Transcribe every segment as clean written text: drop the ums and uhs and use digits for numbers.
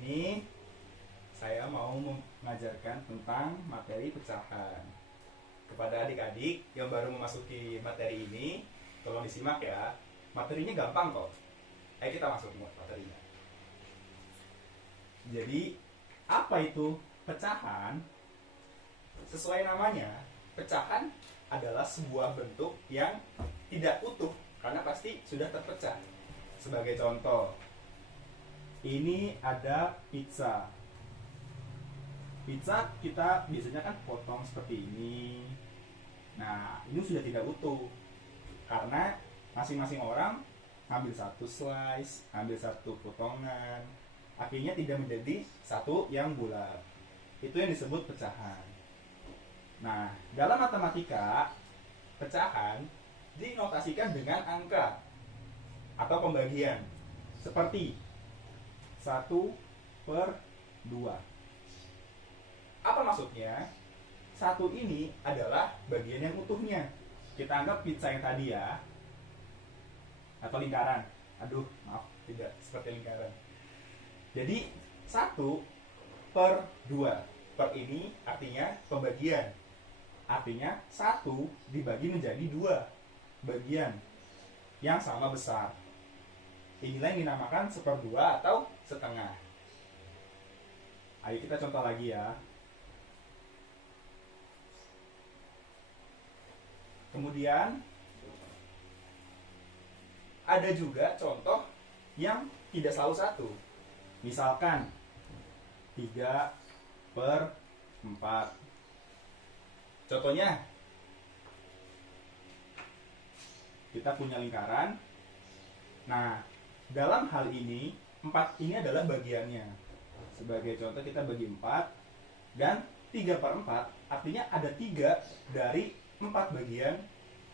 ini saya mau mengajarkan tentang materi pecahan. Kepada adik-adik yang baru memasuki materi ini, tolong disimak ya. Materinya gampang kok. Ayo kita masuk materinya. Jadi, apa itu pecahan? Sesuai namanya, pecahan adalah sebuah bentuk yang tidak utuh karena pasti sudah terpecah. Sebagai contoh, ini ada pizza. Pizza kita biasanya kan potong seperti ini. Nah, ini sudah tidak utuh karena masing-masing orang ambil satu slice, ambil satu potongan, akhirnya tidak menjadi satu yang bulat. Itu yang disebut pecahan. Nah, dalam matematika, pecahan dinotasikan dengan angka atau pembagian seperti 1/2. Apa maksudnya? 1 ini adalah bagian yang utuhnya. Kita anggap pizza yang tadi ya, atau lingkaran. Aduh, maaf, tidak seperti lingkaran. Jadi 1/2. Per ini artinya pembagian. Artinya 1 dibagi menjadi 2 bagian yang sama besar. Inilah yang dinamakan 1/2 atau setengah. Ayo kita contoh lagi ya. Kemudian ada juga contoh yang tidak selalu 1. Misalkan 3/4. Contohnya, kita punya lingkaran. Nah, dalam hal ini 4 ini adalah bagiannya. Sebagai contoh kita bagi 4, dan 3/4 artinya ada 3 dari 4 bagian,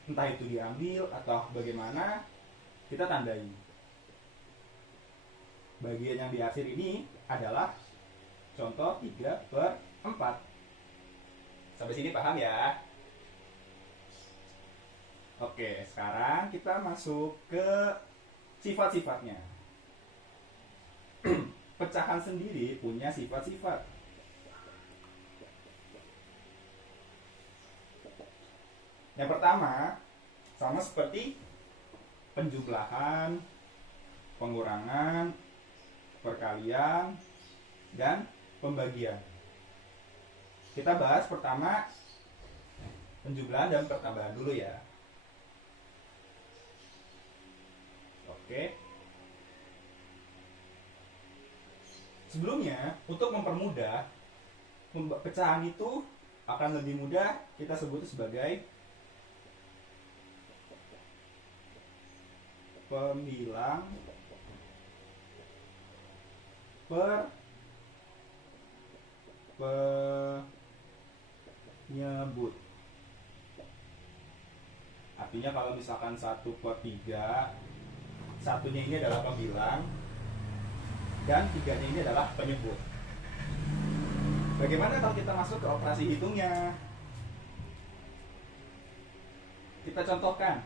entah itu diambil atau bagaimana, kita tandai. Bagian yang diakhir ini adalah contoh 3/4. Sampai sini paham ya? Oke, sekarang kita masuk ke sifat-sifatnya. Pecahan sendiri punya sifat-sifat. Yang pertama, sama seperti penjumlahan, pengurangan, perkalian, dan pembagian. Kita bahas pertama penjumlahan dan pertambahan dulu ya. Oke. Sebelumnya, untuk mempermudah, pecahan itu akan lebih mudah kita sebut sebagai pembilang per penyebut. Artinya kalau misalkan 1/3, satunya ini adalah pembilang dan 3-nya ini adalah penyebut. Bagaimana kalau kita masuk ke operasi hitungnya? Kita contohkan,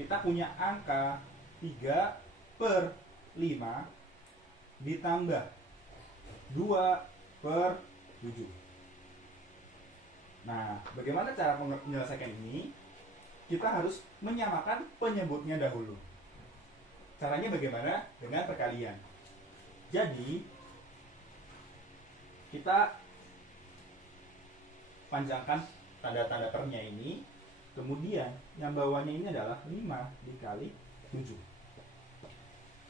kita punya angka 3/5 ditambah 2/7. Nah, bagaimana cara menyelesaikan ini? Kita harus menyamakan penyebutnya dahulu. Caranya bagaimana? Dengan perkalian. Jadi, kita panjangkan tanda-tanda pernya ini, kemudian yang bawahnya ini adalah 5 dikali 7.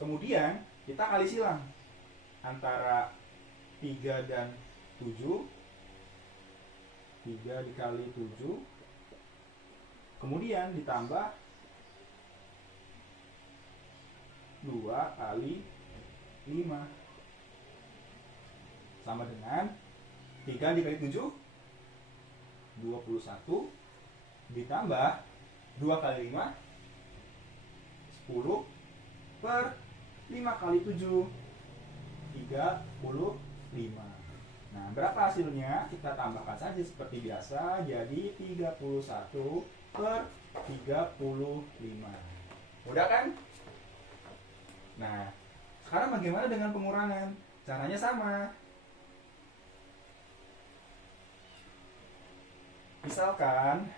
Kemudian kita kali silang antara 3 dan 7. 3 dikali 7, kemudian ditambah 2 kali 5 sama dengan 3 dikali 7 21, ditambah 2 kali 5 10 per 5 kali 7 35. Nah, berapa hasilnya? Kita tambahkan saja seperti biasa, jadi 31/35. Mudah kan? Nah, sekarang bagaimana dengan pengurangan? Caranya sama. Misalkan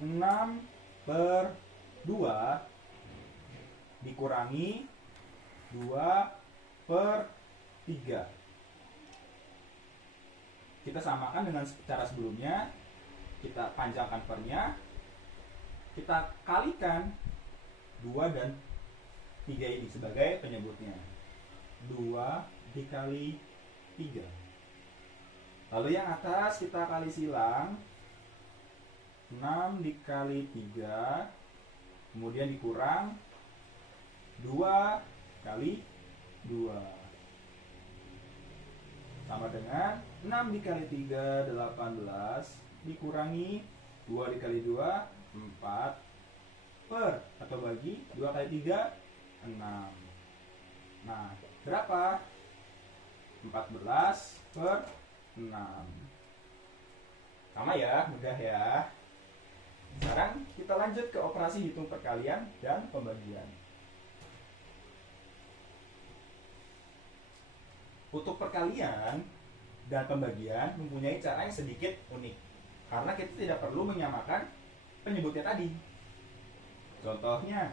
6/2 dikurangi 2/3. Kita samakan dengan cara sebelumnya. Kita panjangkan pernya. Kita kalikan 2 dan 3 ini sebagai penyebutnya. 2 dikali 3. Lalu yang atas kita kali silang. 6 dikali 3. Kemudian dikurang 2 kali 2. Sama dengan 6 dikali 3, 18. Dikurangi 2 dikali 2, 4. Per atau bagi 2 kali 3, 6. Nah, berapa? 14/6. Sama ya, mudah ya. Sekarang kita lanjut ke operasi hitung perkalian dan pembagian. Untuk perkalian dan pembagian mempunyai cara yang sedikit unik, karena kita tidak perlu menyamakan penyebutnya tadi. Contohnya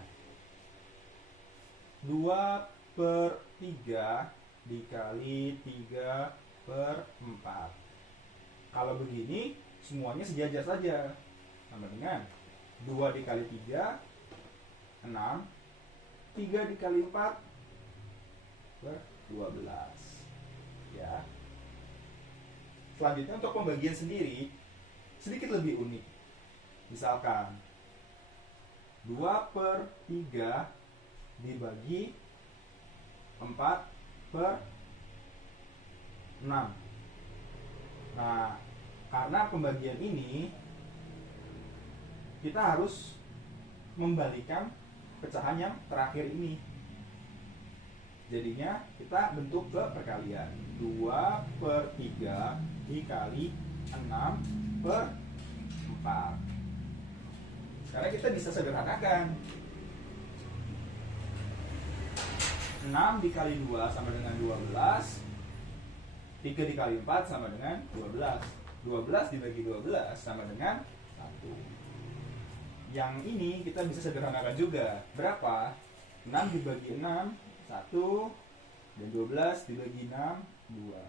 2/3 dikali 3/4. Kalau begini semuanya sejajar saja. Sama dengan 2 dikali 3, 6. 3 dikali 4, 12. Ya. Selanjutnya untuk pembagian sendiri sedikit lebih unik. Misalkan 2/3 dibagi 4/6. Nah, karena pembagian ini kita harus membalikan pecahan yang terakhir ini. Jadinya kita bentuk ke perkalian. 2/3 dikali 6/4. Sekarang kita bisa sederhanakan. 6 dikali 2 sama dengan 12. 3 dikali 4 sama dengan 12. 12 dibagi 12 sama dengan 1. Yang ini kita bisa sederhanakan juga. Berapa? 6 dibagi 6, 1. Dan 12 dibagi 6, 2.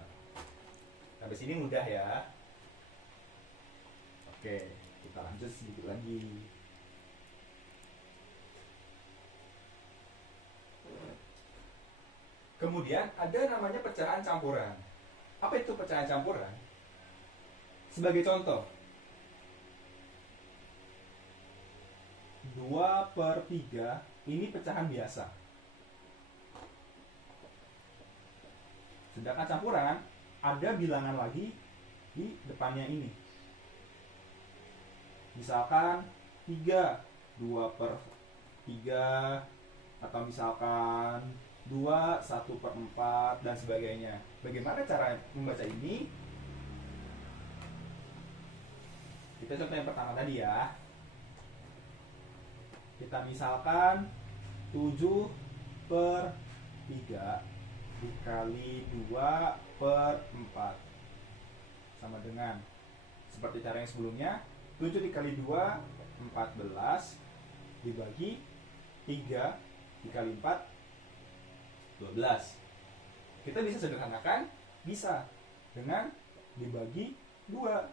Sampai sini mudah ya. Oke, kita lanjut sedikit lagi. Kemudian ada namanya pecahan campuran. Apa itu pecahan campuran? Sebagai contoh, 2/3 ini pecahan biasa. Sedangkan campuran ada bilangan lagi di depannya ini. Misalkan 3, 2/3, atau misalkan 2, 1/4, dan sebagainya. Bagaimana cara membaca ini? Kita contoh yang pertama tadi ya. Kita misalkan 7/3 dikali 2/4 sama dengan, seperti cara yang sebelumnya, 7 dikali 2, 14, dibagi 3 dikali 4, 12. Kita bisa sederhanakan, bisa dengan dibagi 2.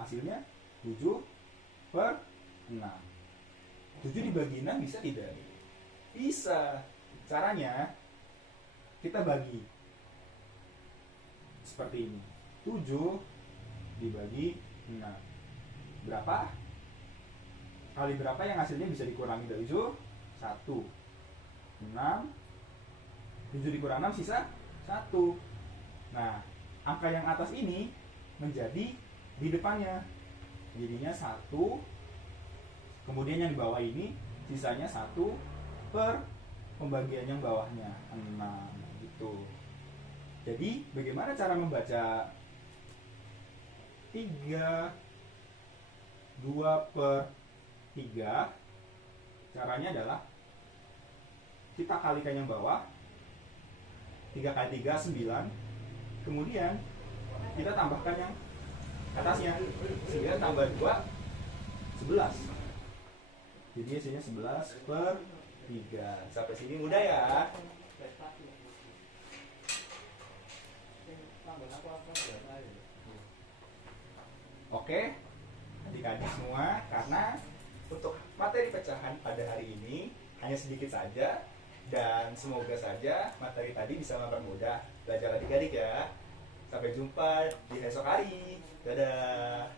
Hasilnya 7/6. 7 dibagi 6 bisa tidak? Bisa. Caranya kita bagi seperti ini. 7 dibagi 6. Berapa? Kali berapa yang hasilnya bisa dikurangi dari 7? 1. 6. 7 dikurang 6 sisa 1. Nah, angka yang atas ini menjadi di depannya. Jadinya 1. Kemudian yang di bawah ini sisanya 1 per pembagian yang bawahnya 6 gitu. Jadi bagaimana cara membaca 2/3? Caranya adalah kita kalikan yang bawah, 3 kali 3 9, kemudian kita tambahkan yang atasnya, 9 tambah 2 11, jadi hasilnya 11/3. Sampai sini mudah ya. Oke, adik-adik semua, karena untuk materi pecahan pada hari ini hanya sedikit saja, dan semoga saja materi tadi bisa mempermudah belajar adik-adik ya. Sampai jumpa di esok hari. Dadah.